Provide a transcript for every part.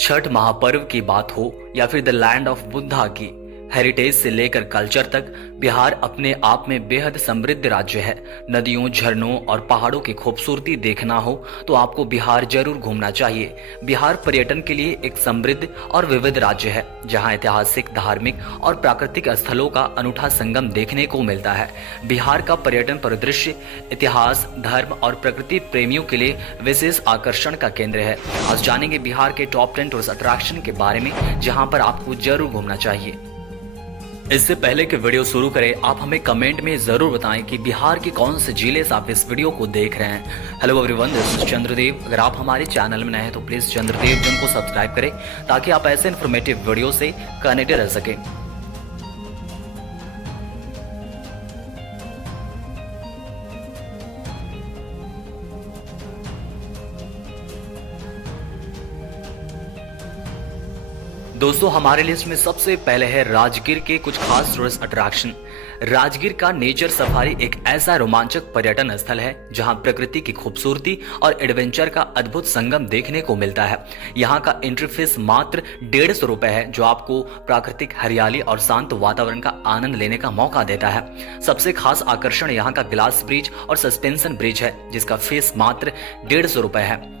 छठ महापर्व की बात हो या फिर द लैंड ऑफ बुद्धा की, हेरिटेज से लेकर कल्चर तक बिहार अपने आप में बेहद समृद्ध राज्य है। नदियों, झरनों और पहाड़ों की खूबसूरती देखना हो तो आपको बिहार जरूर घूमना चाहिए। बिहार पर्यटन के लिए एक समृद्ध और विविध राज्य है, जहां ऐतिहासिक, धार्मिक और प्राकृतिक स्थलों का अनूठा संगम देखने को मिलता है। बिहार का पर्यटन परिदृश्य इतिहास, धर्म और प्रकृति प्रेमियों के लिए विशेष आकर्षण का केंद्र है। आज जानेंगे बिहार के टॉप 10 टूरिस्ट अट्रैक्शन के बारे में, जहां पर आपको जरूर घूमना चाहिए। इससे पहले कि वीडियो शुरू करें, आप हमें कमेंट में जरूर बताएं कि बिहार के कौन से जिले से आप इस वीडियो को देख रहे हैं। Hello everyone, this is Chandradev. अगर आप हमारे चैनल में नए हैं तो प्लीज चंद्रदेव जन को सब्सक्राइब करें ताकि आप ऐसे इन्फॉर्मेटिव वीडियो से कनेक्टेड रह सकें। दोस्तों, हमारे लिस्ट में सबसे पहले है राजगीर के कुछ खास टूरिस्ट अट्रैक्शन। राजगीर का नेचर सफारी एक ऐसा रोमांचक पर्यटन स्थल है जहां प्रकृति की खूबसूरती और एडवेंचर का अद्भुत संगम देखने को मिलता है। यहां का एंट्री फीस मात्र 150 रुपए है, जो आपको प्राकृतिक हरियाली और शांत वातावरण का आनंद लेने का मौका देता है। सबसे खास आकर्षण यहां का ग्लास ब्रिज और सस्पेंशन ब्रिज है, जिसका फीस मात्र 150 रुपए है।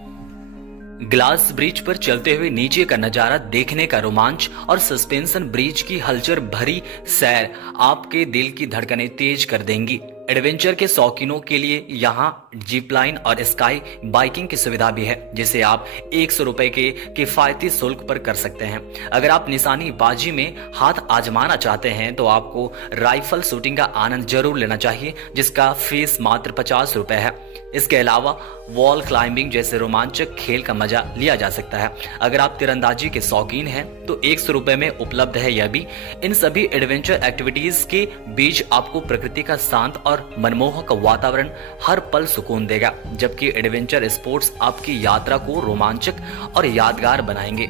ग्लास ब्रिज पर चलते हुए नीचे का नजारा देखने का रोमांच और सस्पेंशन ब्रिज की हलचल भरी सैर आपके दिल की धड़कनें तेज कर देंगी। एडवेंचर के शौकीनों के लिए यहाँ जिप लाइन और स्काई बाइकिंग की सुविधा भी है, जिसे आप 100 रुपए के किफायती शुल्क पर कर सकते हैं। अगर आप निशानेबाजी में हाथ आजमाना चाहते हैं तो आपको राइफल शूटिंग का आनंद जरूर लेना चाहिए, जिसका फीस मात्र 50 रुपए है। इसके अलावा वॉल क्लाइंबिंग जैसे रोमांचक खेल का मजा लिया जा सकता है। अगर आप तीरंदाजी के शौकीन हैं तो 100 रुपए में उपलब्ध है यह भी। इन सभी एडवेंचर एक्टिविटीज के बीच आपको प्रकृति का शांत और मनमोहक वातावरण हर पल सुकून देगा, जबकि एडवेंचर स्पोर्ट्स आपकी यात्रा को रोमांचक और यादगार बनाएंगे।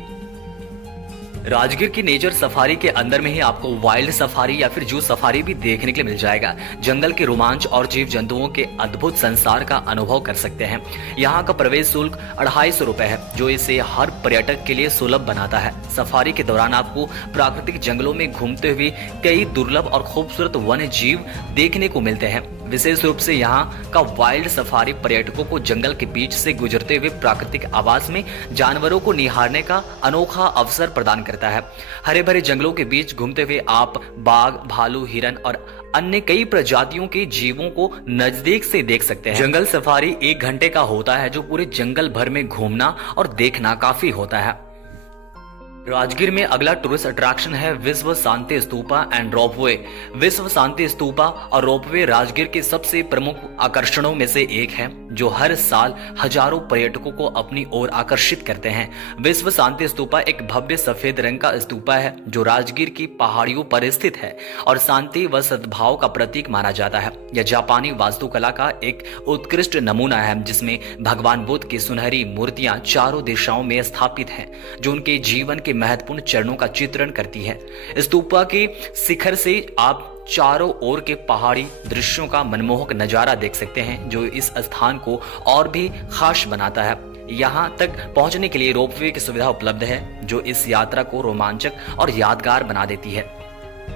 राजगीर की नेचर सफारी के अंदर में ही आपको वाइल्ड सफारी या फिर जू सफारी भी देखने के लिए मिल जाएगा। जंगल के रोमांच और जीव जंतुओं के अद्भुत संसार का अनुभव कर सकते हैं। यहाँ का प्रवेश शुल्क 250 रुपए है, जो इसे हर पर्यटक के लिए सुलभ बनाता है। सफारी के दौरान आपको प्राकृतिक जंगलों में घूमते हुए कई दुर्लभ और खूबसूरत वन्य जीव देखने को मिलते हैं। विशेष रूप से यहाँ का वाइल्ड सफारी पर्यटकों को जंगल के बीच से गुजरते हुए प्राकृतिक आवास में जानवरों को निहारने का अनोखा अवसर प्रदान करता है। हरे भरे जंगलों के बीच घूमते हुए आप बाघ, भालू, हिरन और अन्य कई प्रजातियों के जीवों को नजदीक से देख सकते हैं। जंगल सफारी 1 घंटे का होता है, जो पूरे जंगल भर में घूमना और देखना काफी होता है। राजगीर में अगला टूरिस्ट अट्रैक्शन है विश्व शांति स्तूपा एंड रोपवे। विश्व शांति स्तूपा और रोपवे राजगीर के सबसे प्रमुख आकर्षणों में से एक है, जो हर साल हजारों पर्यटकों को अपनी ओर आकर्षित करते हैं। विश्व शांति स्तूपा एक भव्य सफेद रंग का स्तूपा है, जो राजगीर की पहाड़ियों पर स्थित है और शांति व सद्भाव का प्रतीक माना जाता है। यह जापानी वास्तुकला का एक उत्कृष्ट नमूना है, जिसमें भगवान बुद्ध की सुनहरी मूर्तियां चारों दिशाओं में स्थापित हैं, जो उनके जीवन के महत्वपूर्ण चरणों का चित्रण करती है। स्तूपा के शिखर से आप चारों ओर के पहाड़ी दृश्यों का मनमोहक नजारा देख सकते हैं, जो इस स्थान को और भी खास बनाता है। यहाँ तक पहुंचने के लिए रोपवे की सुविधा उपलब्ध है, जो इस यात्रा को रोमांचक और यादगार बना देती है।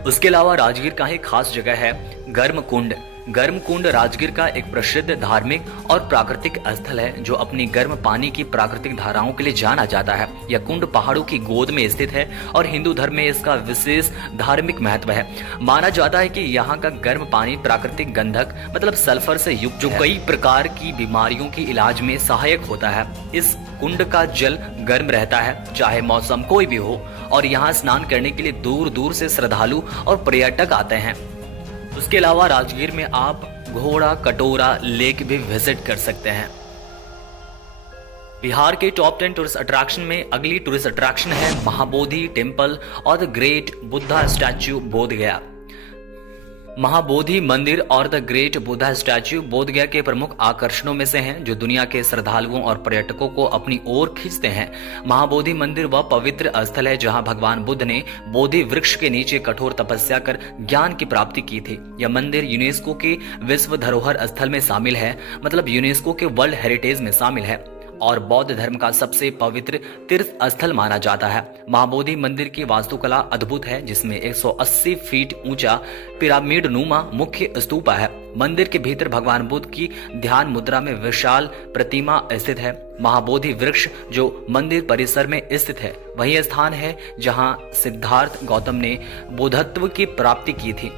उसके अलावा राजगीर का एक खास जगह है गर्म कुंड। गर्म कुंड राजगीर का एक प्रसिद्ध धार्मिक और प्राकृतिक स्थल है, जो अपनी गर्म पानी की प्राकृतिक धाराओं के लिए जाना जाता है। यह कुंड पहाड़ों की गोद में स्थित है और हिंदू धर्म में इसका विशेष धार्मिक महत्व है। माना जाता है कि यहाँ का गर्म पानी प्राकृतिक गंधक मतलब सल्फर से युक्त, जो कई प्रकार की बीमारियों के इलाज में सहायक होता है। इस कुंड का जल गर्म रहता है, चाहे मौसम कोई भी हो, और यहाँ स्नान करने के लिए दूर दूर से श्रद्धालु और पर्यटक आते हैं। उसके अलावा राजगीर में आप घोड़ा कटोरा लेक भी विजिट कर सकते हैं। बिहार के टॉप 10 टूरिस्ट अट्रैक्शन में अगली टूरिस्ट अट्रैक्शन है महाबोधि टेम्पल और the great Buddha statue Bodhgaya. Mahabodhi मंदिर और the great Buddha statue Bodhgaya के प्रमुख आकर्षणों में से हैं, जो दुनिया के श्रद्धालुओं और पर्यटकों को अपनी ओर खींचते हैं। महाबोधि मंदिर वह पवित्र स्थल है जहां भगवान बुद्ध ने बोधि वृक्ष के नीचे कठोर तपस्या कर ज्ञान की प्राप्ति की थी। यह मंदिर यूनेस्को के विश्व धरोहर स्थल में शामिल है, मतलब यूनेस्को के वर्ल्ड हेरिटेज में शामिल है और बौद्ध धर्म का सबसे पवित्र तीर्थ स्थल माना जाता है। महाबोधि मंदिर की वास्तुकला अद्भुत है, जिसमें 180 फीट ऊंचा पिरामिड नुमा मुख्य स्तूप है। मंदिर के भीतर भगवान बुद्ध की ध्यान मुद्रा में विशाल प्रतिमा स्थित है। महाबोधि वृक्ष जो मंदिर परिसर में स्थित है वही स्थान है जहां सिद्धार्थ गौतम ने बुद्धत्व की प्राप्ति की थी।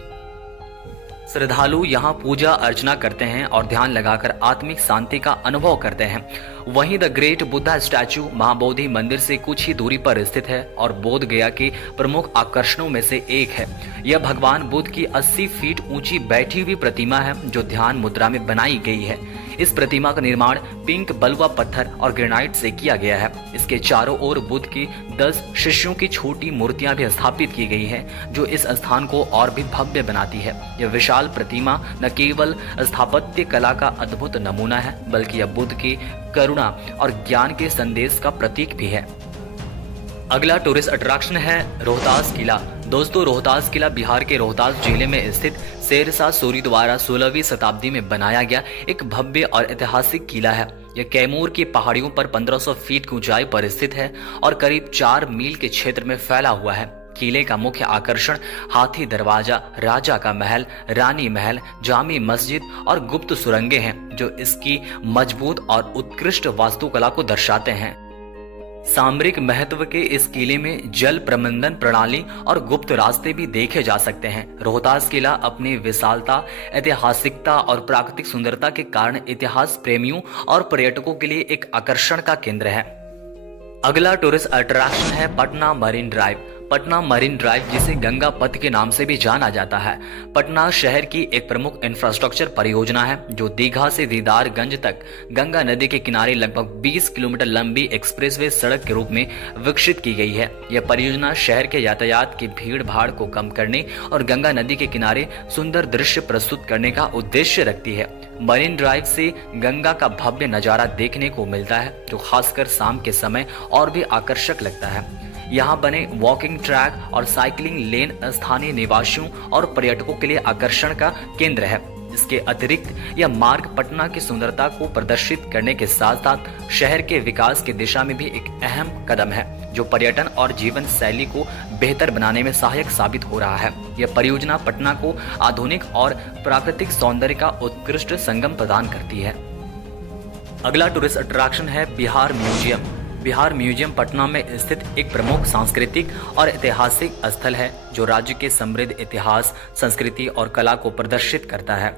श्रद्धालु यहाँ पूजा अर्चना करते हैं और ध्यान लगाकर आत्मिक शांति का अनुभव करते हैं। वहीं the great Buddha statue Mahabodhi मंदिर से कुछ ही दूरी पर स्थित है और बोध गया के प्रमुख आकर्षणों में से एक है। यह भगवान बुद्ध की 80 फीट ऊंची बैठी हुई प्रतिमा है जो ध्यान मुद्रा में बनाई गई है। इस प्रतिमा का निर्माण पिंक बलुआ पत्थर और ग्रेनाइट से किया गया है। इसके चारों ओर बुद्ध की 10 शिष्यों की छोटी मूर्तियां भी स्थापित की गई हैं, जो इस स्थान को और भी भव्य बनाती है। यह विशाल प्रतिमा न केवल स्थापत्य कला का अद्भुत नमूना है, बल्कि यह बुद्ध की करुणा और ज्ञान के संदेश का प्रतीक भी है। अगला टूरिस्ट अट्रैक्शन है रोहतास किला। दोस्तों, रोहतास किला बिहार के रोहतास जिले में स्थित शेरशाह सूरी द्वारा 16वीं शताब्दी में बनाया गया एक भव्य और ऐतिहासिक किला है। यह कैमूर की पहाड़ियों पर 1500 फीट की ऊंचाई पर स्थित है और करीब 4 मील के क्षेत्र में फैला हुआ है। किले का मुख्य आकर्षण हाथी दरवाजा, राजा का महल, रानी महल, जामी मस्जिद और गुप्त सुरंगें हैं, जो इसकी मजबूत और उत्कृष्ट वास्तुकला को दर्शाते हैं। सामरिक महत्व के इस किले में जल प्रबंधन प्रणाली और गुप्त रास्ते भी देखे जा सकते हैं। रोहतास किला अपनी विशालता, ऐतिहासिकता और प्राकृतिक सुंदरता के कारण इतिहास प्रेमियों और पर्यटकों के लिए एक आकर्षण का केंद्र है। अगला टूरिस्ट अट्रैक्शन है Patna marine drive. Patna marine drive, जिसे गंगा पथ के नाम से भी जाना जाता है, पटना शहर की एक प्रमुख इंफ्रास्ट्रक्चर परियोजना है जो दीघा से दीदारगंज तक गंगा नदी के किनारे लगभग 20 किलोमीटर लंबी एक्सप्रेसवे सड़क के रूप में विकसित की गई है। यह परियोजना शहर के यातायात की भीड़ भाड़ को कम करने और गंगा नदी के किनारे सुंदर दृश्य प्रस्तुत करने का उद्देश्य रखती है। मरीन ड्राइव से गंगा का भव्य नजारा देखने को मिलता है, जो खासकर शाम के समय और भी आकर्षक लगता है। यहाँ बने वॉकिंग ट्रैक और साइकिलिंग लेन स्थानीय निवासियों और पर्यटकों के लिए आकर्षण का केंद्र है। इसके अतिरिक्त यह मार्ग पटना की सुंदरता को प्रदर्शित करने के साथ साथ शहर के विकास की दिशा में भी एक अहम कदम है, जो पर्यटन और जीवन शैली को बेहतर बनाने में सहायक साबित हो रहा है। यह परियोजना पटना को आधुनिक और प्राकृतिक सौंदर्य का उत्कृष्ट संगम प्रदान करती है। अगला टूरिस्ट अट्रैक्शन है बिहार म्यूजियम। बिहार म्यूजियम पटना में स्थित एक प्रमुख सांस्कृतिक और ऐतिहासिक स्थल है, जो राज्य के समृद्ध इतिहास, संस्कृति और कला को प्रदर्शित करता है।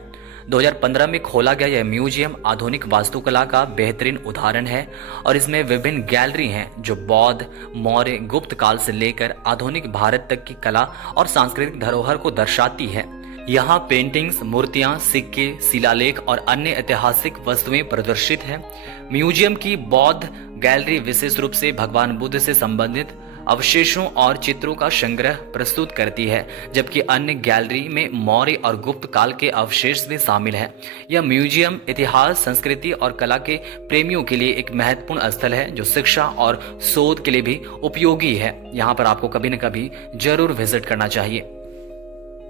2015 में खोला गया यह म्यूजियम आधुनिक वास्तुकला का बेहतरीन उदाहरण है और इसमें विभिन्न गैलरी हैं जो बौद्ध, मौर्य, गुप्त काल से लेकर आधुनिक भारत तक की कला और सांस्कृतिक धरोहर को दर्शाती है। यहाँ पेंटिंग्स, मूर्तियां, सिक्के, शिलालेख और अन्य ऐतिहासिक वस्तुएं प्रदर्शित हैं। म्यूजियम की बौद्ध गैलरी विशेष रूप से भगवान बुद्ध से संबंधित अवशेषों और चित्रों का संग्रह प्रस्तुत करती है, जबकि अन्य गैलरी में मौर्य और गुप्त काल के अवशेष भी शामिल हैं। यह म्यूजियम इतिहास, संस्कृति और कला के प्रेमियों के लिए एक महत्वपूर्ण स्थल है, जो शिक्षा और शोध के लिए भी उपयोगी है। यहाँ पर आपको कभी न कभी जरूर विजिट करना चाहिए।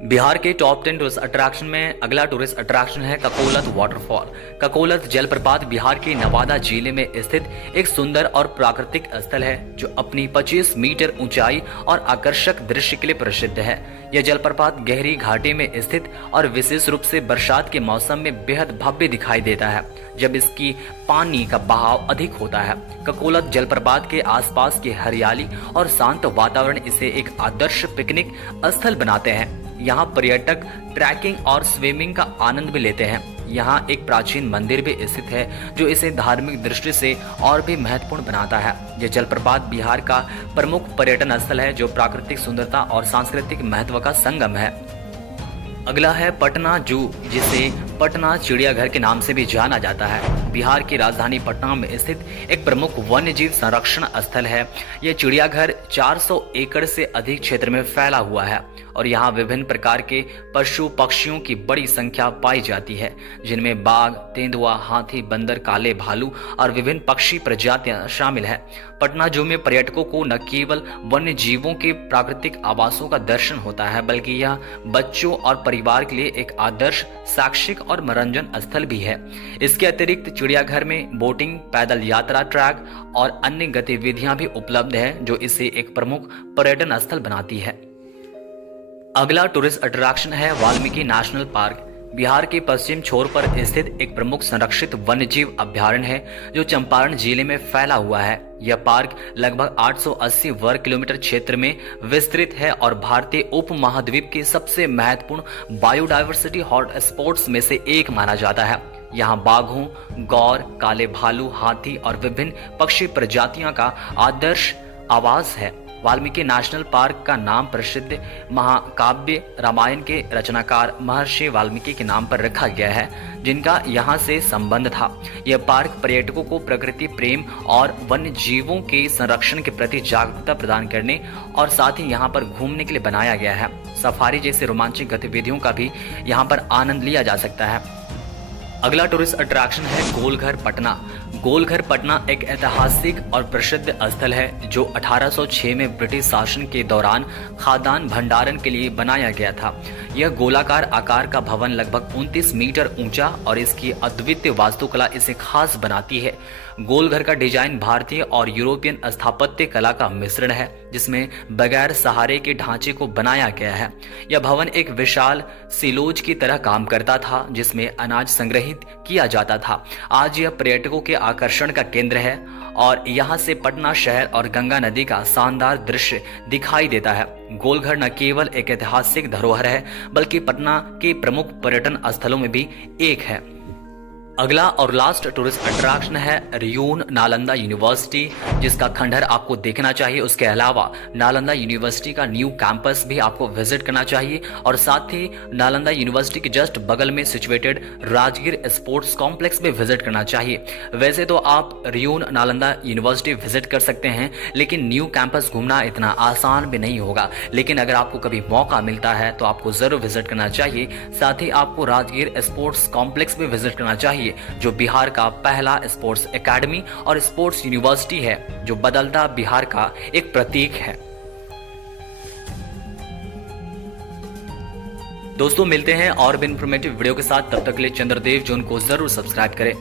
बिहार के टॉप 10 टूरिस्ट अट्रैक्शन में अगला टूरिस्ट अट्रैक्शन है ककोलत वाटरफॉल। ककोलत जलप्रपात बिहार के नवादा जिले में स्थित एक सुंदर और प्राकृतिक स्थल है, जो अपनी 25 मीटर ऊंचाई और आकर्षक दृश्य के लिए प्रसिद्ध है। यह जलप्रपात गहरी घाटी में स्थित और विशेष रूप से बरसात के मौसम में बेहद भव्य दिखाई देता है, जब इसकी पानी का बहाव अधिक होता है। ककोलत जलप्रपात के आसपास की हरियाली और शांत वातावरण इसे एक आदर्श पिकनिक स्थल बनाते हैं। यहाँ पर्यटक ट्रैकिंग और स्विमिंग का आनंद भी लेते हैं। यहाँ एक प्राचीन मंदिर भी स्थित है, जो इसे धार्मिक दृष्टि से और भी महत्वपूर्ण बनाता है। यह जलप्रपात बिहार का प्रमुख पर्यटन स्थल है, जो प्राकृतिक सुंदरता और सांस्कृतिक महत्व का संगम है। अगला है पटना जू, जिसे पटना चिड़ियाघर के नाम से भी जाना जाता है। बिहार की राजधानी पटना में स्थित एक प्रमुख वन्यजीव संरक्षण स्थल है। यह चिड़ियाघर 400 एकड़ से अधिक क्षेत्र में फैला हुआ है और यहाँ विभिन्न प्रकार के पशु पक्षियों की बड़ी संख्या पाई जाती है, जिनमें बाघ, तेंदुआ, हाथी, बंदर, काले भालू और विभिन्न पक्षी प्रजातियां शामिल है। पटना जू में पर्यटकों को न केवल वन्य जीवों के प्राकृतिक आवासों का दर्शन होता है, बल्कि यह बच्चों और परिवार के लिए एक आदर्श शैक्षिक और मनोरंजन स्थल भी है। इसके अतिरिक्त चिड़ियाघर में बोटिंग, पैदल यात्रा, ट्रैक और अन्य गतिविधियां भी उपलब्ध है, जो इसे एक प्रमुख पर्यटन स्थल बनाती है। अगला टूरिस्ट अट्रैक्शन है वाल्मीकि नेशनल पार्क। बिहार के पश्चिम छोर पर स्थित एक प्रमुख संरक्षित वन्यजीव अभयारण्य है, जो चंपारण जिले में फैला हुआ है। यह पार्क लगभग 880 वर्ग किलोमीटर क्षेत्र में विस्तृत है और भारतीय उपमहाद्वीप के सबसे महत्वपूर्ण बायोडायवर्सिटी हॉटस्पॉट्स में से एक माना जाता है। यहाँ बाघों, गौर, काले भालू, हाथी और विभिन्न पक्षी प्रजातियों का आदर्श आवास है। वाल्मीकि नेशनल पार्क का नाम प्रसिद्ध महाकाव्य रामायण के रचनाकार महर्षि वाल्मीकि के नाम पर रखा गया है, जिनका यहाँ से संबंध था। यह पार्क पर्यटकों को प्रकृति प्रेम और वन्य जीवों के संरक्षण के प्रति जागरूकता प्रदान करने और साथ ही यहाँ पर घूमने के लिए बनाया गया है। सफारी जैसे रोमांचक गतिविधियों का भी यहाँ पर आनंद लिया जा सकता है। अगला टूरिस्ट अट्रैक्शन है गोलघर पटना। गोलघर पटना एक ऐतिहासिक और प्रसिद्ध स्थल है, जो 1806 में ब्रिटिश शासन के दौरान खाद्यान्न भंडारण के लिए बनाया गया था। यह गोलाकार आकार का भवन लगभग 29 मीटर ऊंचा और इसकी अद्वितीय वास्तुकला इसे खास बनाती है। गोलघर का डिजाइन भारतीय और यूरोपियन स्थापत्य कला का मिश्रण है, जिसमें बगैर सहारे के ढांचे को बनाया गया है। यह भवन एक विशाल सिलोज की तरह काम करता था, जिसमें अनाज संग्रहित किया जाता था। आज यह पर्यटकों के आकर्षण का केंद्र है और यहाँ से पटना शहर और गंगा नदी का शानदार दृश्य दिखाई देता है। गोलघर न केवल एक ऐतिहासिक धरोहर है, बल्कि पटना के प्रमुख पर्यटन स्थलों में भी एक है। अगला और लास्ट टूरिस्ट अट्रैक्शन है रियून नालंदा यूनिवर्सिटी, जिसका खंडहर आपको देखना चाहिए। उसके अलावा नालंदा यूनिवर्सिटी का न्यू कैंपस भी आपको विजिट करना चाहिए और साथ ही नालंदा यूनिवर्सिटी के जस्ट बगल में सिचुएटेड राजगीर स्पोर्ट्स कॉम्प्लेक्स भी विजिट करना चाहिए। वैसे तो आप रियून नालंदा यूनिवर्सिटी विजिट कर सकते हैं, लेकिन न्यू कैंपस घूमना इतना आसान भी नहीं होगा। लेकिन अगर आपको कभी मौका मिलता है तो आपको जरूर विजिट करना चाहिए। साथ ही आपको राजगीर स्पोर्ट्स कॉम्प्लेक्स भी विजिट करना चाहिए, जो बिहार का पहला स्पोर्ट्स एकेडमी और स्पोर्ट्स यूनिवर्सिटी है, जो बदलता बिहार का एक प्रतीक है। दोस्तों मिलते हैं और भी इंफॉर्मेटिव वीडियो के साथ, तब तक के लिए चंद्रदेव जोन को जरूर सब्सक्राइब करें।